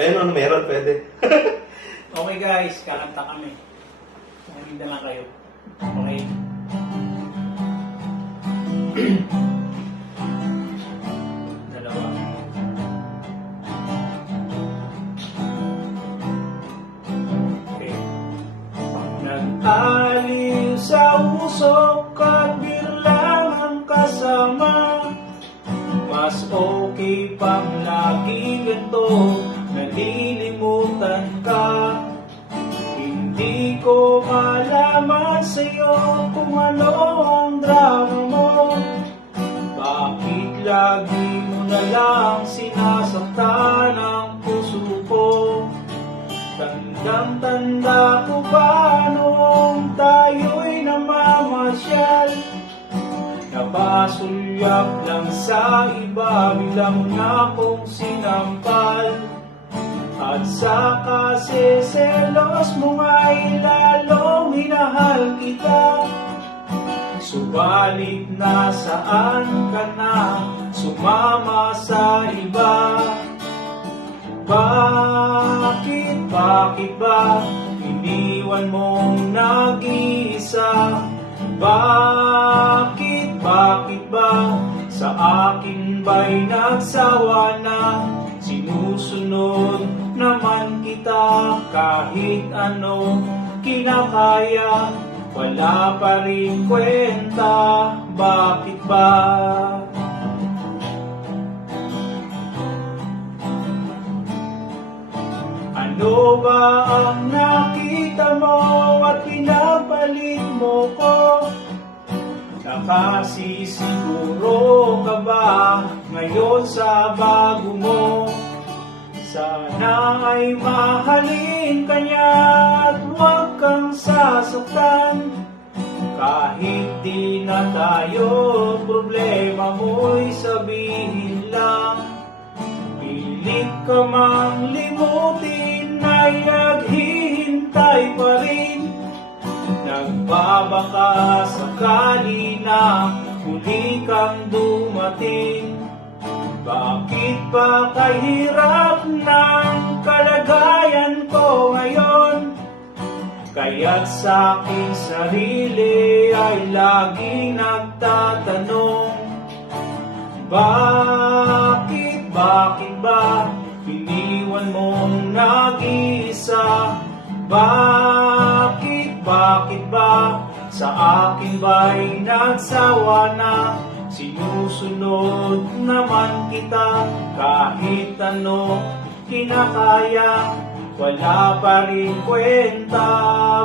Ayun, ano, meron, pwede. Okay guys, kakanta kami. Makinig na lang kayo. Okay. Dalawa. Okay. Nag-aliw sa usok at birlang ang kasama. Mas okay pang laging ganito, nalilimutan ka. Hindi ko malaman sa'yo kung ano ang drama mo. Bakit lagi mo na lang sinasaktan ang puso ko? Tandang-tanda ko ba noong tayo'y namamasyal? Napasulyap lang sa iba, bilang na kong sinampal. At sa kasiselos mo ay lalong minahal kita. Subalit nasaan ka na, sumama sa iba? Bakit ba iniwan mong nag-iisa? Bakit ba sa akin ba'y nagsawa na? Sinusunod naman kita kahit ano kinakaya, wala pa rin kwenta. Bakit ba? Ano ba ang nakita mo at pinapalit mo ko? Nakasisiguro ka ba ngayon sa bago mo? Sana ay mahalin ka niya at huwag kang sasaktan. Kahit di na tayo, problema mo'y sabihin lang. Pilit ka mang limutin ay naghihintay pa rin. Nagbabaka sakali na muli kang dumating. Bakit ba kahirap ng kalagayan ko ngayon? Kaya't sa aking sarili ay laging nagtatanong. Bakit ba iniwan mong nag-iisa? Bakit ba sa akin ba'y nagsawa na? Sinusunod naman kita kahit ano kinakaya, wala pa rin kwenta.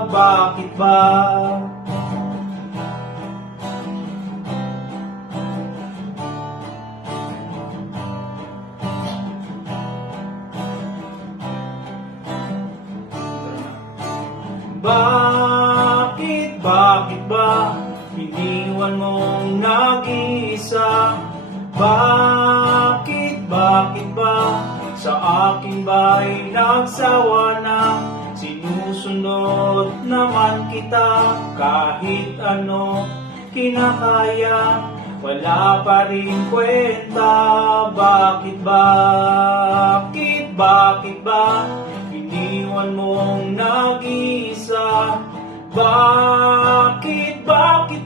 Bakit ba? Bakit ba iniwan mong nag-iisa? Bakit ba sa akin ba'y nagsawa na? Sinusunod naman kita kahit ano kinakaya, wala pa rin kwenta. Bakit ba iniwan mong nag-iisa? Bakit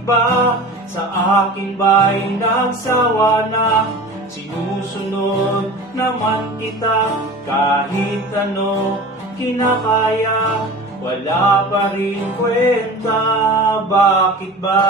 ba sa akin ba'y nagsawa na? Sinusunod naman kita kahit ano kinakaya, wala pa rin kwenta. Bakit ba?